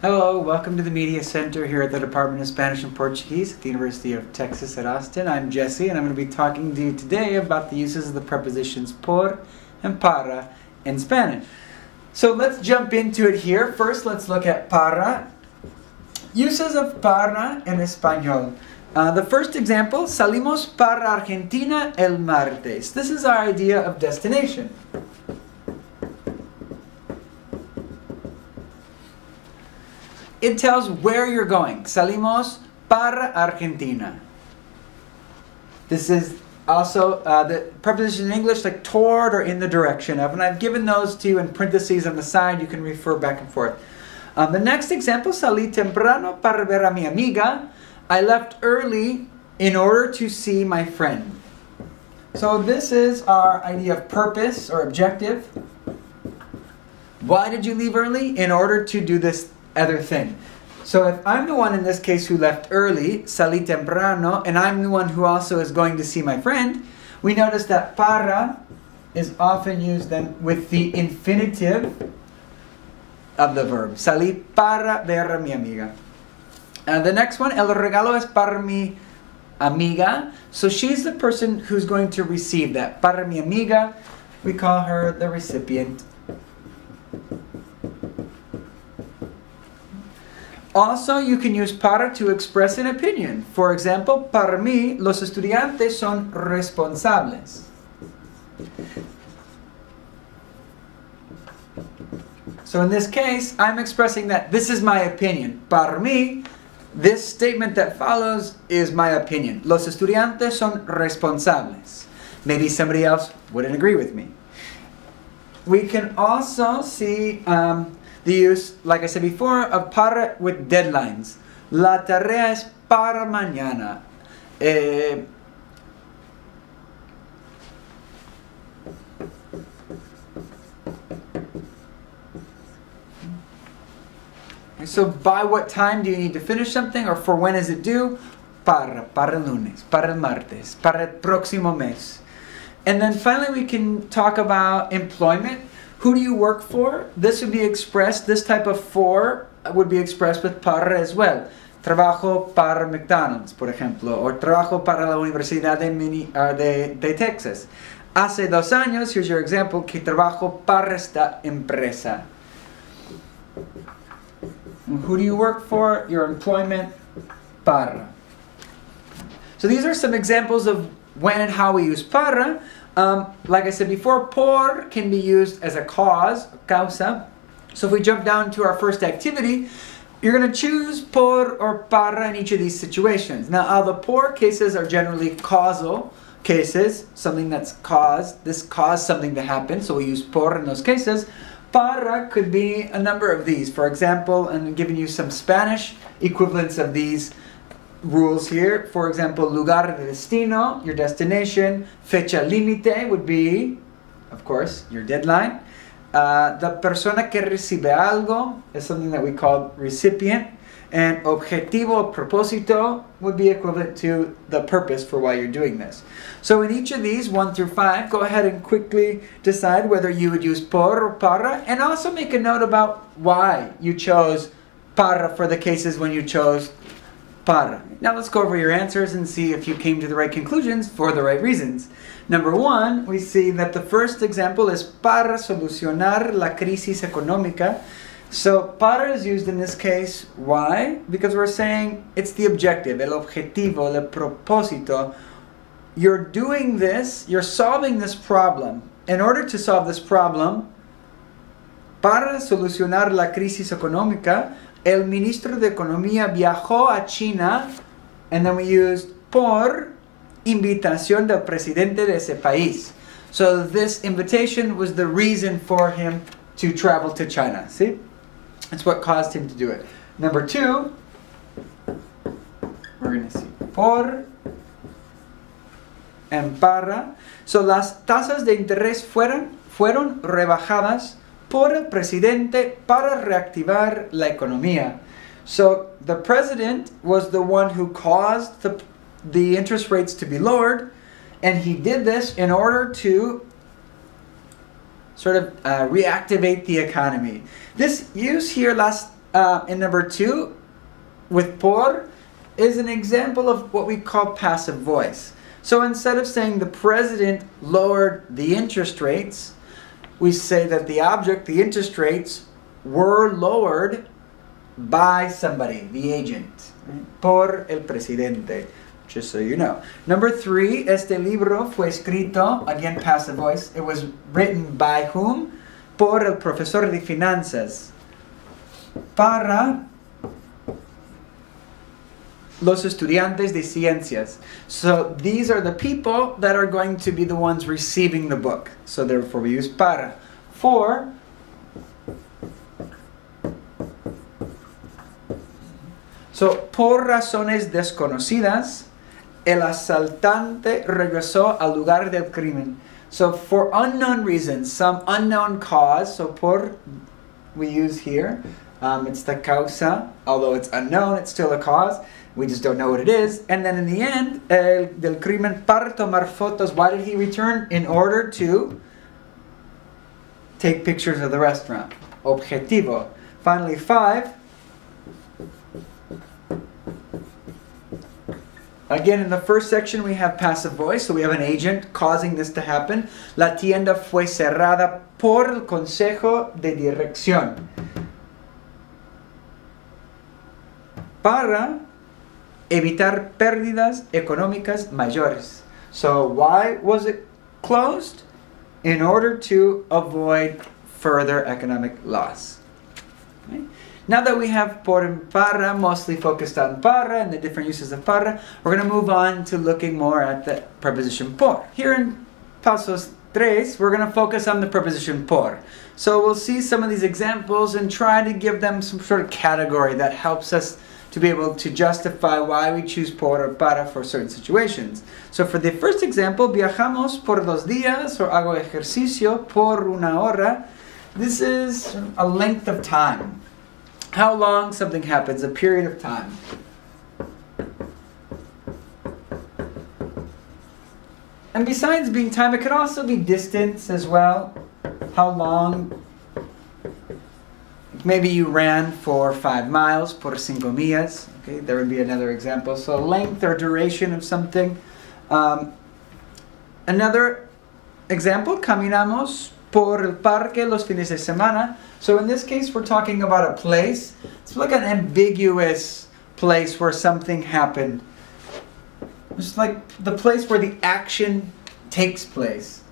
Hello, welcome to the Media Center here at the Department of Spanish and Portuguese at the University of Texas at Austin. I'm Jesse, and I'm going to be talking to you today about the uses of the prepositions por and para in Spanish. So let's jump into it here. First, let's look at para. Uses of para en español. The first example, salimos para Argentina el martes. This is our idea of destination. It tells where you're going. Salimos para Argentina. This is also the preposition in English like toward or in the direction of. And I've given those to you in parentheses on the side. You can refer back and forth. The next example, salí temprano para ver a mi amiga. I left early in order to see my friend. So this is our idea of purpose or objective. Why did you leave early? In order to do this other thing. So if I'm the one in this case who left early, salí temprano, and I'm the one who also is going to see my friend, we notice that para is often used then with the infinitive of the verb. Salí para ver a mi amiga. The next one, el regalo es para mi amiga. So she's the person who's going to receive that. Para mi amiga, we call her the recipient. Also, you can use para to express an opinion. For example, para mí, los estudiantes son responsables. So in this case, I'm expressing that this is my opinion. Para mí, this statement that follows is my opinion. Los estudiantes son responsables. Maybe somebody else wouldn't agree with me. We can also see the use, like I said before, of para with deadlines. La tarea es para mañana. So by what time do you need to finish something, or for when is it due? Para el lunes, para el martes, para el próximo mes. And then finally we can talk about employment. Who do you work for? This would be expressed, this type of for would be expressed with para as well. Trabajo para McDonald's, por ejemplo, or trabajo para la Universidad de Texas. Hace 2 años, here's your example, que trabajo para esta empresa. Who do you work for? Your employment, para. So these are some examples of when and how we use para. Like I said before, por can be used as a cause, causa. So if we jump down to our first activity, you're going to choose por or para in each of these situations. Now, all the por cases are generally causal cases, something that's caused. This caused something to happen, so we use por in those cases. Para could be a number of these. For example, and I'm giving you some Spanish equivalents of these rules here. For example, lugar de destino, your destination. Fecha límite would be, of course, your deadline. The persona que recibe algo is something that we call recipient. And objetivo, propósito, would be equivalent to the purpose for why you're doing this. So in each of these, 1 through 5, go ahead and quickly decide whether you would use por or para, and also make a note about why you chose para for the cases when you chose para. Now let's go over your answers and see if you came to the right conclusions for the right reasons. Number 1, we see that the first example is para solucionar la crisis económica. So para is used in this case. Why? Because we're saying it's the objective, el objetivo, el propósito. You're doing this, you're solving this problem. In order to solve this problem, para solucionar la crisis económica, el ministro de Economía viajó a China, and then we used por invitación del presidente de ese país. So this invitation was the reason for him to travel to China. See? That's what caused him to do it. Number 2, we're going to see por and para. So las tasas de interés fueron rebajadas por el presidente para reactivar la economía. So the president was the one who caused the interest rates to be lowered, and he did this in order to sort of reactivate the economy. This use here, las in number 2 with por is an example of what we call passive voice. So instead of saying the president lowered the interest rates, we say that the object, the interest rates, were lowered by somebody, the agent. Por el presidente, just so you know. Number 3, este libro fue escrito, again passive voice, it was written by whom? Por el profesor de finanzas. Para los estudiantes de ciencias. So these are the people that are going to be the ones receiving the book. So therefore we use para. 4, so por razones desconocidas, el asaltante regresó al lugar del crimen. So for unknown reasons, some unknown cause, so por we use here, it's the causa, although it's unknown, it's still a cause. We just don't know what it is. And then in the end, del crimen para tomar fotos. Why did he return? In order to take pictures of the restaurant. Objetivo. Finally, 5. Again, in the first section, we have passive voice. So we have an agent causing this to happen. La tienda fue cerrada por el consejo de dirección. Para evitar pérdidas económicas mayores. So why was it closed? In order to avoid further economic loss. Okay. Now that we have por and para, mostly focused on para and the different uses of para, we're going to move on to looking more at the preposition por. Here in Pasos 3, we're going to focus on the preposition por. So we'll see some of these examples and try to give them some sort of category that helps us to be able to justify why we choose por or para for certain situations. So for the first example, viajamos por 2 días, or hago ejercicio por 1 hora. This is a length of time. How long something happens, a period of time. And besides being time, it could also be distance as well. How long? Maybe you ran for 5 miles, por 5 millas. Okay, there would be another example. So length or duration of something. Another example, caminamos por el parque los fines de semana. So in this case, we're talking about a place. It's like an ambiguous place where something happened. It's like the place where the action takes place.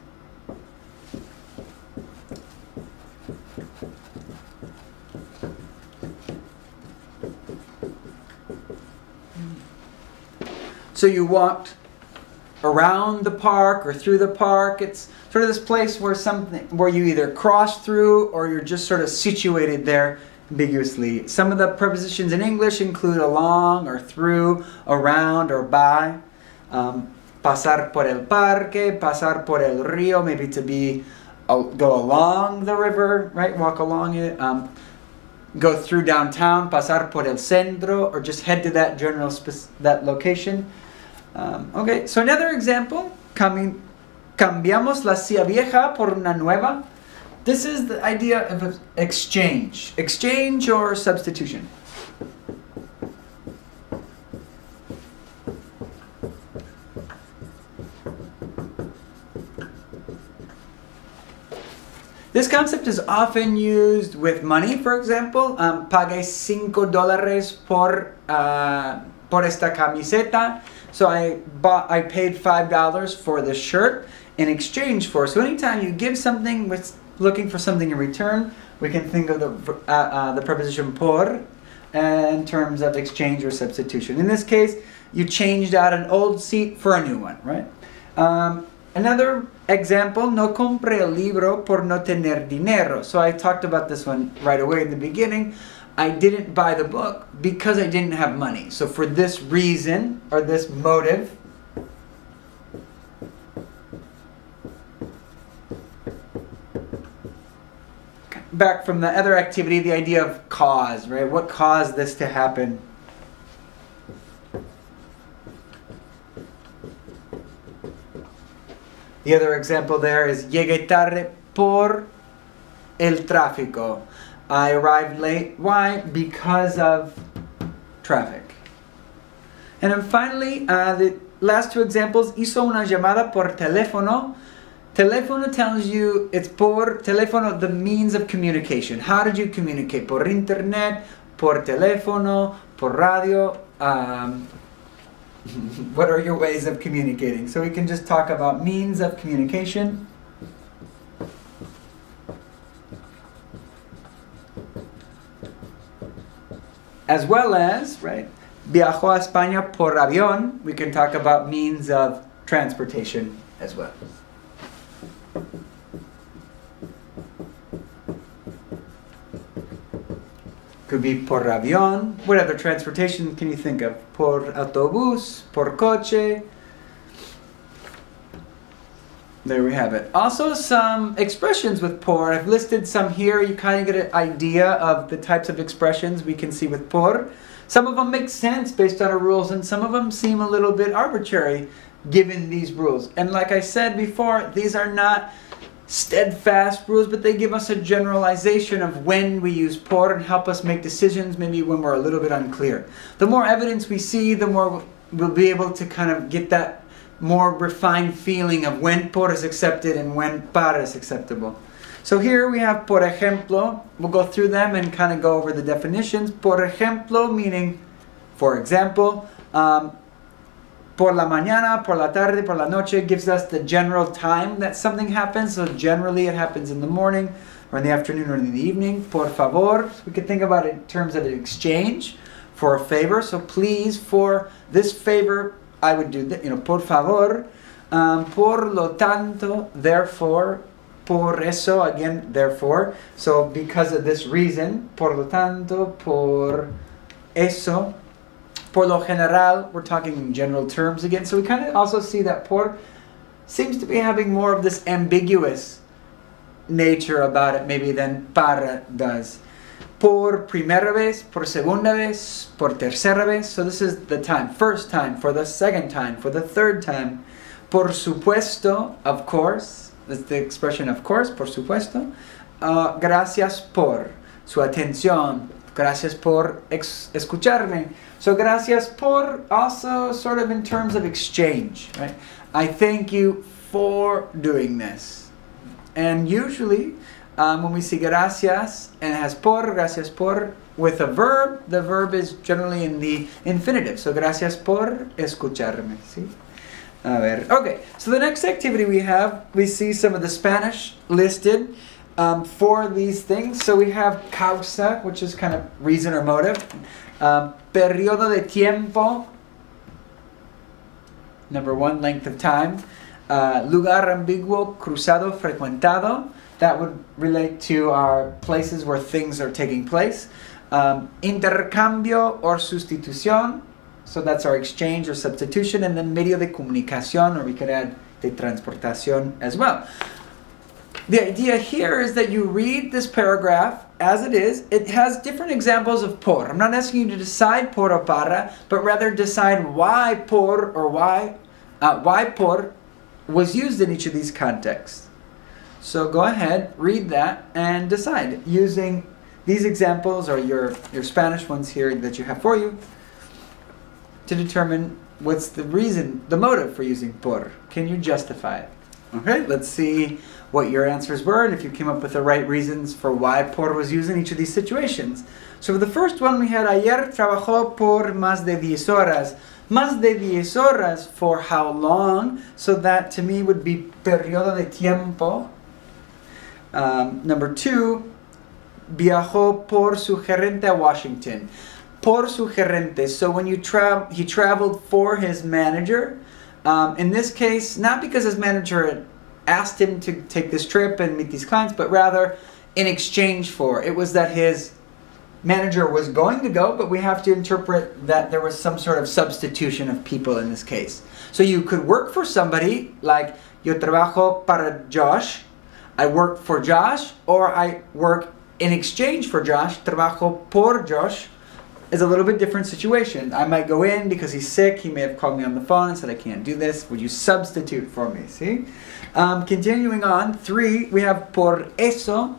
So you walked around the park or through the park. It's sort of this place where you either cross through or you're just sort of situated there ambiguously. Some of the prepositions in English include along or through, around or by. Pasar por el parque, pasar por el río, maybe to be go along the river, right? Walk along it. Go through downtown, pasar por el centro, or just head to that general that location. Okay, so another example, cambiamos la silla vieja por una nueva. This is the idea of exchange or substitution. This concept is often used with money, for example. Pagué $5 por esta camiseta. So I paid $5 for this shirt in exchange for. So anytime you give something with looking for something in return, we can think of the preposition por in terms of exchange or substitution. In this case, you changed out an old seat for a new one, right? Another example, no compré el libro por no tener dinero. So I talked about this one right away in the beginning. I didn't buy the book because I didn't have money. So for this reason, or this motive, back from the other activity, the idea of cause, right? What caused this to happen? The other example there is llegué tarde por el tráfico. I arrived late. Why? Because of traffic. And then finally, the last two examples, hizo una llamada por teléfono. Teléfono tells you it's por teléfono, the means of communication. How did you communicate? Por internet, por teléfono, por radio. What are your ways of communicating? So we can just talk about means of communication. As well as, right, viajó a España por avión. We can talk about means of transportation as well. Could be por avión. What other transportation can you think of? Por autobús, por coche. There we have it. Also some expressions with por. I've listed some here. You kind of get an idea of the types of expressions we can see with por. Some of them make sense based on our rules, and some of them seem a little bit arbitrary given these rules. And like I said before, these are not steadfast rules, but they give us a generalization of when we use por and help us make decisions maybe when we're a little bit unclear. The more evidence we see, the more we'll be able to kind of get that more refined feeling of when por is accepted and when para is acceptable. So here we have por ejemplo. We'll go through them and kind of go over the definitions. Por ejemplo meaning, for example, por la mañana, por la tarde, por la noche gives us the general time that something happens. So generally it happens in the morning or in the afternoon or in the evening. Por favor, we could think about it in terms of an exchange for a favor. So please, for this favor, I would do that, por favor. Por lo tanto, therefore. Por eso, again, therefore. So because of this reason, por lo tanto, por eso. Por lo general, we're talking in general terms again. So we kind of also see that por seems to be having more of this ambiguous nature about it maybe than para does. Por primera vez, por segunda vez, por tercera vez. So this is the time. First time, for the second time, for the third time. Por supuesto, of course. That's the expression of course, por supuesto. Gracias por su atención. Gracias por escucharme. So gracias por also sort of in terms of exchange, right? I thank you for doing this. And usually when we see gracias and it has por, gracias por, with a verb, the verb is generally in the infinitive. So gracias por escucharme, ¿sí? A ver, okay, so the next activity we see some of the Spanish listed for these things. So we have causa, which is kind of reason or motive. Periodo de tiempo, number one, length of time. Lugar ambiguo, cruzado, frecuentado. That would relate to our places where things are taking place. Intercambio or sustitución. So that's our exchange or substitution. And then medio de comunicación, or we could add de transportación as well. The idea here is that you read this paragraph as it is. It has different examples of por. I'm not asking you to decide por or para, but rather decide why por or why por was used in each of these contexts. So go ahead, read that, and decide using these examples or your Spanish ones here that you have for you to determine what's the reason, the motive for using por. Can you justify it? Okay, let's see what your answers were and if you came up with the right reasons for why por was used in each of these situations. So for the first one we had ayer trabajó por más de 10 horas. Más de 10 horas, for how long? So that to me would be periodo de tiempo. Number two, viajó por su gerente a Washington. Por su gerente. So when he traveled for his manager. In this case, not because his manager had asked him to take this trip and meet these clients, but rather in exchange for. It was that his manager was going to go, but we have to interpret that there was some sort of substitution of people in this case. So you could work for somebody, like yo trabajo para Josh, I work for Josh, or I work in exchange for Josh, trabajo por Josh. Is a little bit different situation. I might go in because he's sick. He may have called me on the phone and said, I can't do this. Would you substitute for me? See? Continuing on, three, we have por eso.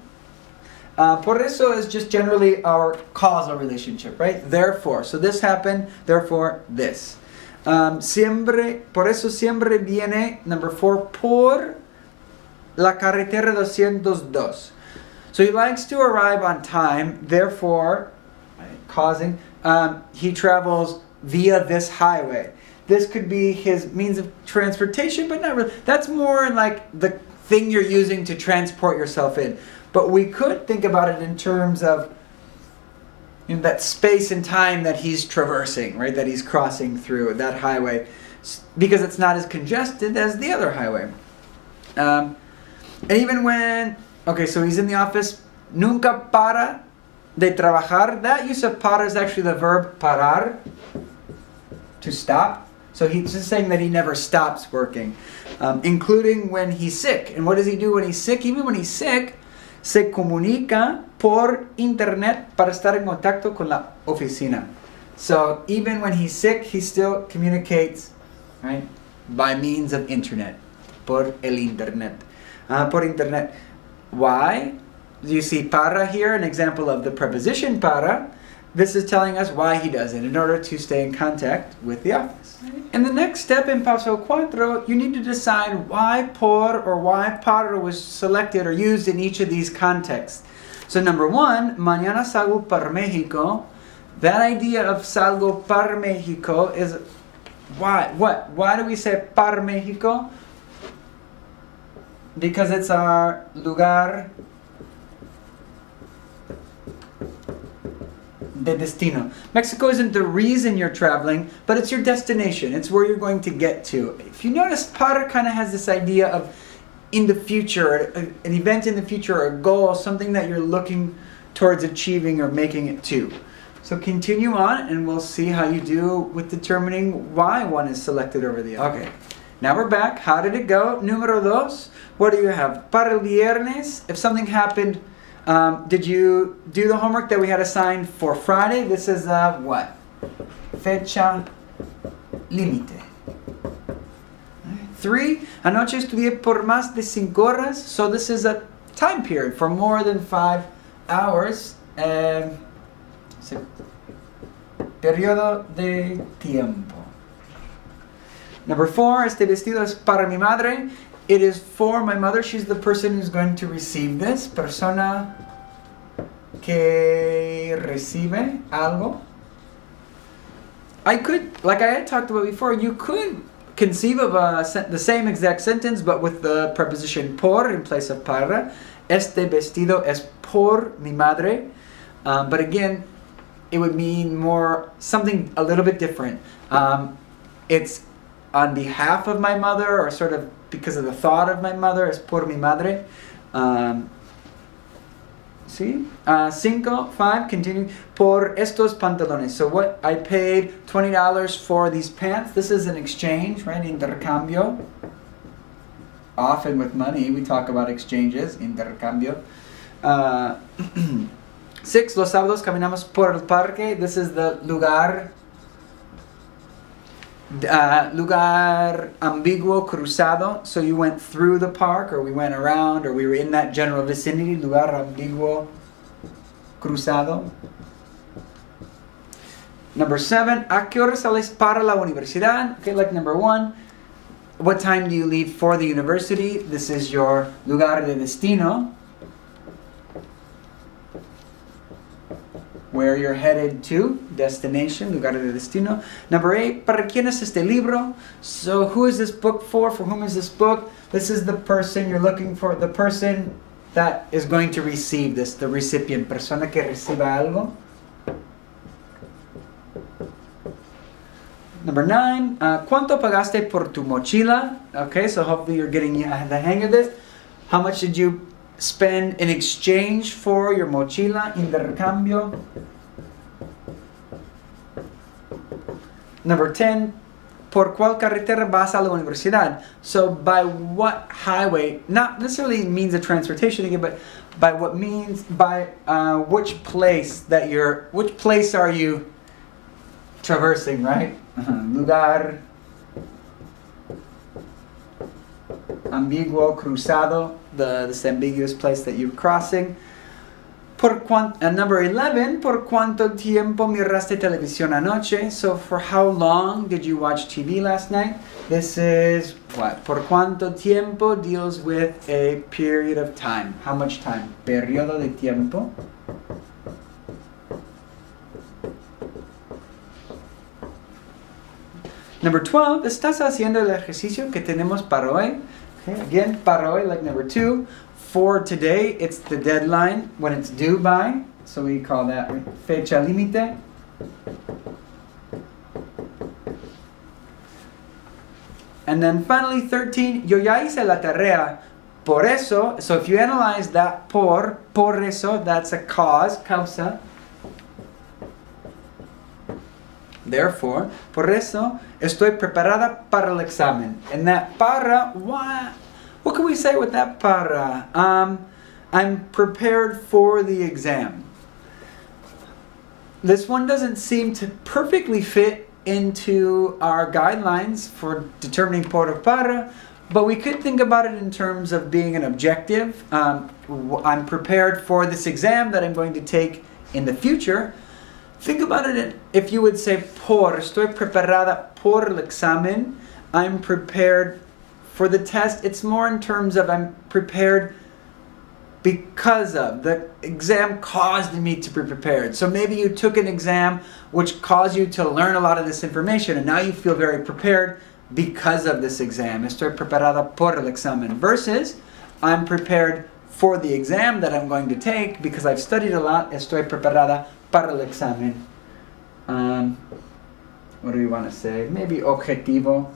Por eso is just generally our causal relationship, right? Therefore. So this happened, therefore this. Siempre, por eso siempre viene, number 4, por la carretera 202. So he likes to arrive on time, therefore, causing, he travels via this highway. This could be his means of transportation, but not really. That's more in like the thing you're using to transport yourself in. But we could think about it in terms of that space and time that he's traversing, right? That he's crossing through that highway, because it's not as congested as the other highway. And even when, okay, so he's in the office, nunca para de trabajar. That use of para is actually the verb parar, to stop. So he's just saying that he never stops working, including when he's sick. And what does he do when he's sick? Even when he's sick, se comunica por internet para estar en contacto con la oficina. So even when he's sick, he still communicates, right, by means of internet, por el internet. Por internet. Why? You see para here, an example of the preposition para. This is telling us why he does it, in order to stay in contact with the office. And the next step in Paso 4, you need to decide why por or why para was selected or used in each of these contexts. So number 1, mañana salgo para Mexico. That idea of salgo para Mexico is why? What? Why do we say para Mexico? Because it's our lugar de destino. Mexico isn't the reason you're traveling, but it's your destination. It's where you're going to get to. If you notice, para kind of has this idea of in the future, an event in the future, or a goal, something that you're looking towards achieving or making it to. So continue on and we'll see how you do with determining why one is selected over the other. Okay, now we're back. How did it go? Número 2, what do you have? Para el viernes, if something happened, did you do the homework that we had assigned for Friday? This is what? Fecha límite. 3, anoche estudié por más de 5 horas. So this is a time period for more than 5 hours. Periodo de tiempo. Number 4, este vestido es para mi madre. It is for my mother. She's the person who's going to receive this. Persona que recibe algo. I could, like I had talked about before, you could conceive of the same exact sentence, but with the preposition por in place of para. Este vestido es por mi madre. But again, it would mean more something a little bit different. It's on behalf of my mother, or sort of because of the thought of my mother, es por mi madre. See? 5, continue. Por estos pantalones. So what, I paid $20 for these pants. This is an exchange, right? Intercambio. Often with money, we talk about exchanges. Intercambio. 6, los sábados caminamos por el parque. This is the lugar. Lugar ambiguo cruzado. So you went through the park, or we went around, or we were in that general vicinity. Lugar ambiguo cruzado. Number 7, ¿a qué hora sales para la universidad? Okay, like number 1, what time do you leave for the university? This is your lugar de destino, where you're headed to, destination, lugar de destino. Number 8, ¿para quién es este libro? So who is this book for? For whom is this book? This is the person you're looking for, the person that is going to receive this, the recipient, persona que reciba algo. Number 9, ¿cuánto pagaste por tu mochila? Okay, so hopefully you're getting the hang of this. How much did you spend in exchange for your mochila? Intercambio. Number 10, ¿por cuál carretera vas a la universidad? So by what highway, not necessarily means of transportation again, but by what means, by which place are you traversing, right? Lugar ambiguo cruzado, this ambiguous place that you're crossing. Number 11, ¿por cuánto tiempo miraste televisión anoche? So for how long did you watch TV last night? This is what? ¿Por cuánto tiempo deals with a period of time. How much time? Periodo de tiempo. Number 12, ¿estás haciendo el ejercicio que tenemos para hoy? Okay, again, para hoy, like number 2. For today, it's the deadline, when it's due by. So we call that fecha límite. And then finally, 13, yo ya hice la tarea. Por eso, so if you analyze that por eso, that's a cause, causa. Therefore, por eso, estoy preparada para el examen. And that para, what can we say with that para? I'm prepared for the exam. This one doesn't seem to perfectly fit into our guidelines for determining por or para, but we could think about it in terms of being an objective. I'm prepared for this exam that I'm going to take in the future. Think about it if you would say por, estoy preparada por el examen. I'm prepared for the test. It's more in terms of I'm prepared because of. The exam caused me to be prepared. So maybe you took an exam which caused you to learn a lot of this information and now you feel very prepared because of this exam. Estoy preparada por el examen. Versus, I'm prepared for the exam that I'm going to take because I've studied a lot. Estoy preparada para el examen. What do we want to say? Maybe objetivo.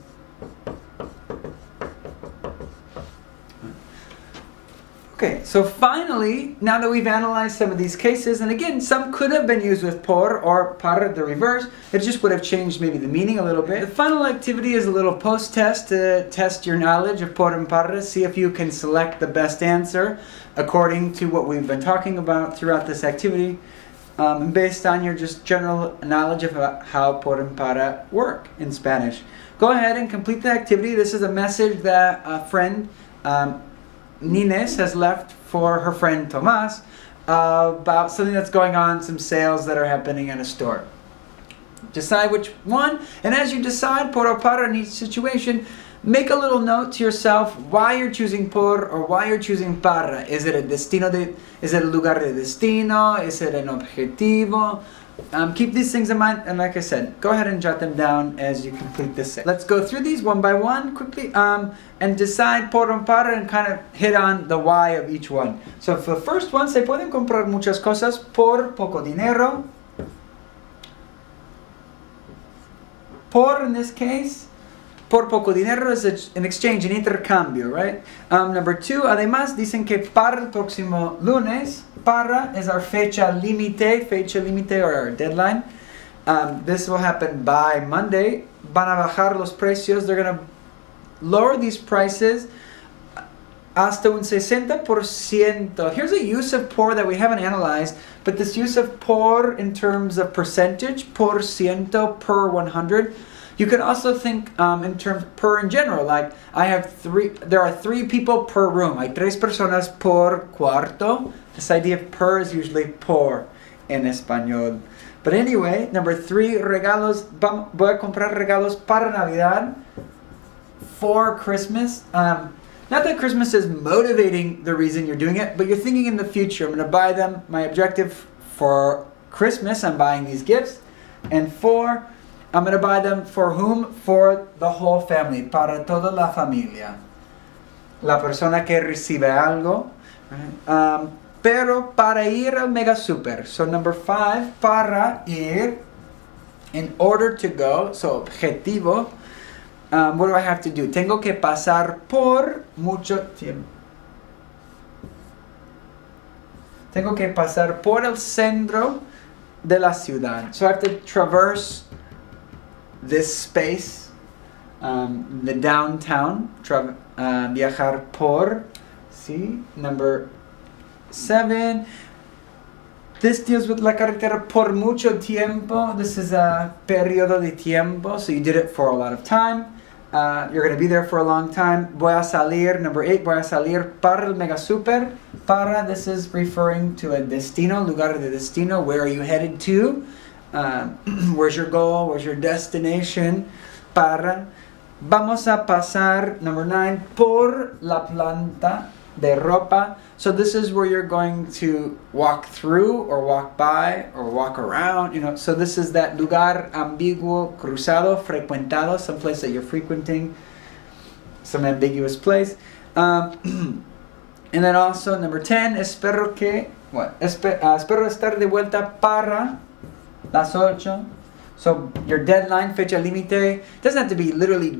Okay, so finally, now that we've analyzed some of these cases, and again, some could have been used with por or para, the reverse. It just would have changed maybe the meaning a little bit. The final activity is a little post-test to test your knowledge of por and para, see if you can select the best answer according to what we've been talking about throughout this activity. Based on your just general knowledge of how por and para work in Spanish. Go ahead and complete the activity. This is a message that a friend, Nines, has left for her friend Tomas about something that's going on, some sales that are happening in a store. Decide which one, and as you decide por or para in each situation, make a little note to yourself why you're choosing por or why you're choosing para. Is it is it a lugar de destino? Is it an objetivo? Keep these things in mind, and like I said, go ahead and jot them down as you complete this set. Let's go through these one by one quickly and decide por and para and kind of hit on the why of each one. So for the first one, se pueden comprar muchas cosas por poco dinero. Por, in this case, por poco dinero is an exchange, an intercambio, right? Number 2, además dicen que para el próximo lunes, para is our fecha límite or our deadline. This will happen by Monday. Van a bajar los precios. They're going to lower these prices hasta un 60%. Here's a use of por that we haven't analyzed, but this use of por in terms of percentage, por ciento, per 100. You can also think in terms per in general, like there are 3 people per room. Hay 3 personas por cuarto. This idea of per is usually por in español. But anyway, number 3, regalos. Voy a comprar regalos para Navidad, for Christmas. Not that Christmas is motivating the reason you're doing it, but you're thinking in the future. I'm going to buy them. My objective for Christmas, I'm buying these gifts. And for, I'm going to buy them for whom? For the whole family. Para toda la familia. La persona que recibe algo. Right? Pero para ir al mega super. So number 5, para ir. In order to go. So objetivo. What do I have to do? Tengo que pasar por mucho tiempo. Tengo que pasar por el centro de la ciudad. So I have to traverse this space, the downtown. Viajar por. See? Number 7. This deals with la carretera por mucho tiempo. This is a periodo de tiempo, so you did it for a lot of time. You're going to be there for a long time. Voy a salir, number 8, voy a salir para el mega super. Para, this is referring to a destino, lugar de destino. Where are you headed to? Where's your goal? Where's your destination? Para. Vamos a pasar, number 9, por la planta de ropa. So this is where you're going to walk through or walk by or walk around, you know. So this is that lugar ambiguo, cruzado, frecuentado, some place that you're frequenting, some ambiguous place. And then also number 10, espero estar de vuelta para las 8. So your deadline, fecha límite, doesn't have to be literally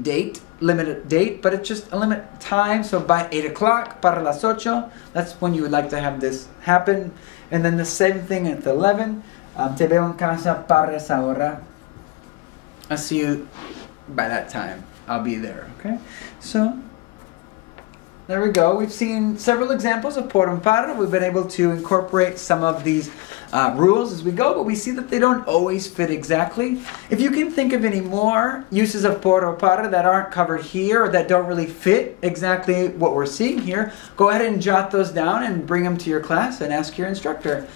limited date, but it's just a limit time. So by 8 o'clock, para las 8, that's when you would like to have this happen. And then the same thing at 11, te veo en casa para esa hora. I'll see you by that time. I'll be there, okay? So there we go. We've seen several examples of por and para. We've been able to incorporate some of these rules as we go, but we see that they don't always fit exactly. If you can think of any more uses of por or para that aren't covered here or that don't really fit exactly what we're seeing here, go ahead and jot those down and bring them to your class and ask your instructor.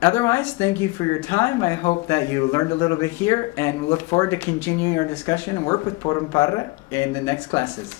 Otherwise, thank you for your time. I hope that you learned a little bit here, and we look forward to continuing our discussion and work with por and para in the next classes.